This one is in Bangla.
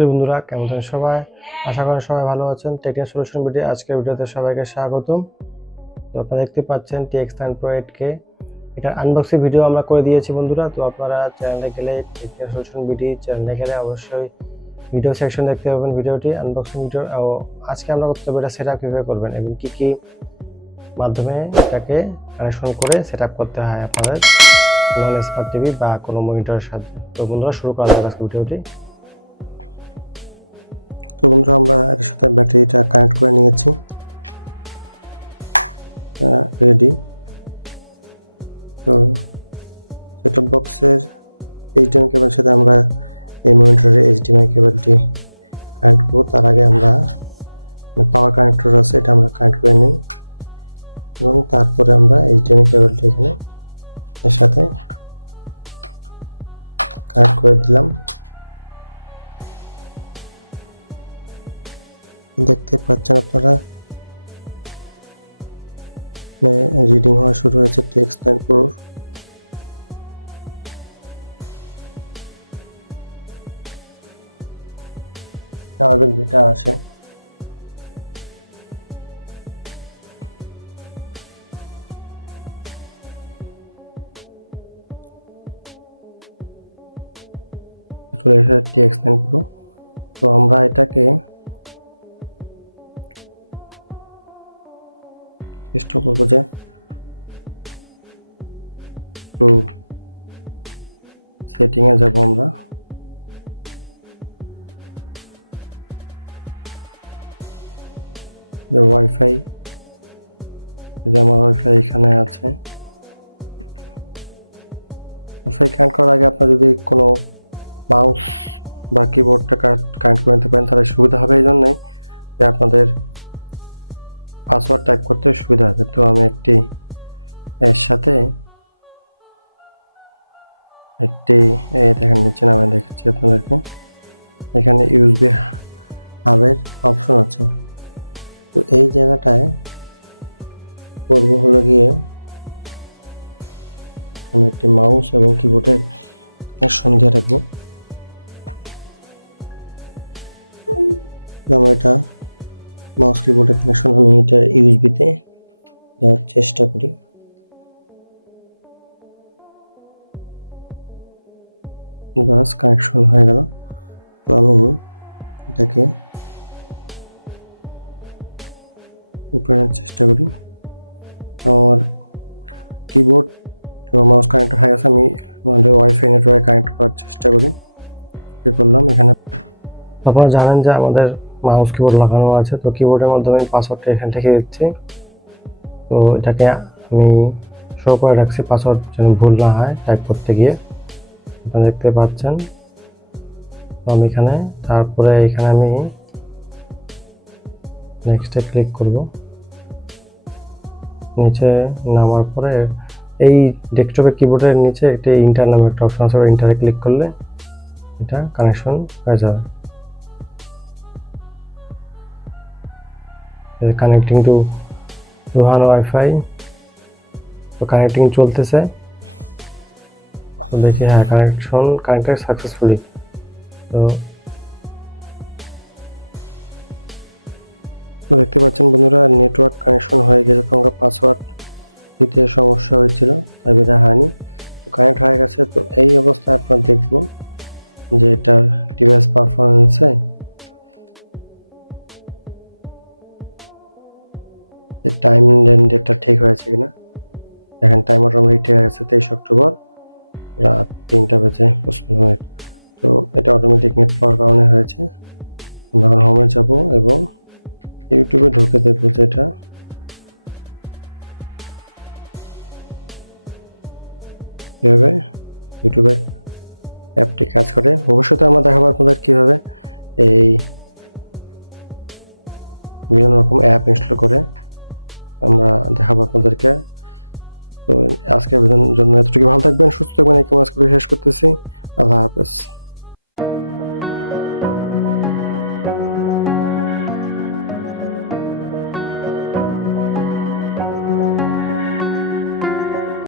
বন্ধুরা কেমন আছেন সবাই? আশা করি সবাই ভালো আছেন। টেকনিক সলিউশন ভিডিও আজকের ভিডিওতে সবাইকে স্বাগতম। তো আপনারা দেখতে পাচ্ছেন TX9 Pro 8K এটার আনবক্সিং ভিডিও আমরা করে দিয়েছি বন্ধুরা। তো আপনারা চ্যানেলে গেলে টেকনিক সলিউশন ভিডিও চ্যানেলে গেলে অবশ্যই ভিডিও সেকশন দেখতে পাবেন ভিডিওটি আনবক্সিং ভিডিও। আজকে আমরা করতে হবে এটা সেটআপ কিভাবে করবেন এবং কি মাধ্যমে এটাকে কানেকশন করে সেটআপ করতে হয় আপনাদের নন স্মার্ট টিভি বা কোনো মনিটরের সাহায্যে। তো বন্ধুরা শুরু করা যাক আজকে ভিডিওটি। তো বন্ধুরা আমরা এর সাথে ব্যাটারিটা কানেক্ট করে নিয়েছি, রেডি। তো সেটআপ বক্সের এইচডিএমআই কেবলের সাথে আমরা এই মনিটরের এইচডিএমআই কেবলটি কানেক্ট করব। তার আগে আমরা পাওয়ার কানেক্টর আছে এটা আমরা কানেক্ট করে নিই এবং তারপরে আমরা এইচডিএমআই কেবলটি এখানে এর সাথে কানেক্ট করে দিলাম। দেখতে পাচ্ছেন আপনারা রিডিং হওয়া শুরু হয়েছে TX9 Pro। স্বাভাবিক যেটা আসে চলে এসেছে TX9 Pro। তো আমরা এটাকে চেষ্টা করবো যে একটু সেটিং এ যাব আমরা। যে ওয়াইফাই, যে আমার ওয়াইফাই এখানে আছে। ওয়াইফাই কানেক্ট করার আগে আপনার যদি কোনো মাউস বা কিবোর্ডটা কানেক্ট করে নিতে পারেন তাহলে সুবিধা হবে। এই জন্যই যে আপনাদের পাসওয়ার্ড টাইপ করতে সুবিধা হবে। তো আমি এর সাথে দেখেন নিচে নামে দেখাচ্ছি আপনাদেরকে। এখানে ইউএসবি হাবের অপশন আছে। তো এই জায়গাটায় করব হলো গিয়ে আমি একটি মাউস এবং কিবোর্ডের কানেকশন দিয়ে রাখবো। এটা মাউস কিবোর্ডের কানেকশন আমি এটা ইউএসবিতে দেওয়ার চেষ্টা করি। বাস কানেকশন হয়ে গেল। তো আমি এটাকে উপরে আনার চেষ্টা করি। আমার কিবোর্ড এবং মাউস কানেক্ট হয়ে গেছে। আমি আমাদের ওয়াইফাই নেটওয়ার্কে কানেক্ট করার চেষ্টা করি। করলাম এখানে। আপনারা জানেন যে আমাদের মাউস কিবোর্ড লাগানো আছে। তো কিবোর্ডের মাধ্যমে পাসওয়ার্ডটা এখান থেকে দিচ্ছি। তো এটাকে আমি শো করে রাখছি পাসওয়ার্ড যেন ভুল না হয় টাইপ করতে গিয়ে। আপনারা দেখতে পাচ্ছেন। তো আমি তারপরে এখানে আমি নেক্সটে ক্লিক করব। নিচে নামার পরে এই ডেস্কটপের কিবোর্ডের নিচে একটি ইন্টার নামে একটা অপশন আছে, ইন্টারে ক্লিক করলে এটা কানেকশন হয়ে যাবে। Connecting two Rohan wifi. তো কানেক্টিং চলতেছে। দেখি হ্যাঁ কানেক্টেড সাকসেসফুলি। তো দেখতে পাচ্ছেন বন্ধুরা নেটওয়ার্ক কানেকশন হয়ে গেছে। তো আমরা পাসওয়ার্ড দিতে সমস্যা হয়েছিল তাই এটা হয়নি। তো কানেক্ট হয়ে গেছে। তো এই অবস্থায় আপনারা দেখব যে এটার ডিভাইস পারফরমেন্সে টাইম এন্ড ডেটটা ঠিক হয়েছে কিনা দেখেন। টাইম অটোমেটিক ঠিক হয়ে গেছে 23 অক্টোবর রাত 3:55। তো এটা অটোমেটিক নেট পাওয়ার কারণে হয়েছে। আমরা এখন হোমে যাব এবং ইউটিউবে ঢুকে দেখবো যে এটা কিভাবে ইউটিউবে অ্যাপটি কাজ করে। ভবিষ্যতে আমরা দেখাবো আপনাদের কিভাবে এই বিভিন্ন রকম অ্যাপ ইনস্টল করে আমরা দেখাবো আপনাদেরকে। তো আজকের জন্য এতটুকু। ভালো থাকবেন, সুস্থ থাকবেন, এই কাজ করে শেষ করতেছি। আল্লাহ হাফেজ।